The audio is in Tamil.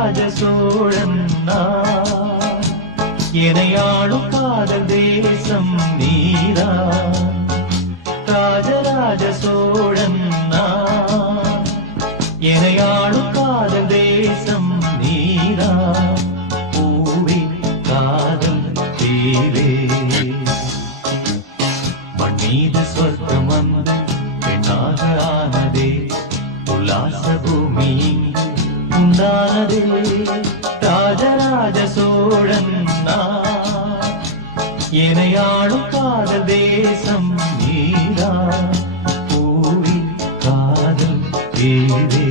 ராஜராஜ சோழன் நான், எனையாளும் காதல் தேசம் நீரா. ராஜராஜ சோழன் நான், எனையாளும் காதல் தேசம் நீரா. பூவே காதல் தேவே மண்ணீது சொர்க்கம் வந்து பெண்ணாக ஆனதே, உல்லாச பூமி இங்கு உண்டானதே. ராஜராஜ சோழன் நான், எனையாளும் காதல் தேசம் நீரா. பூவி காதல் தேவே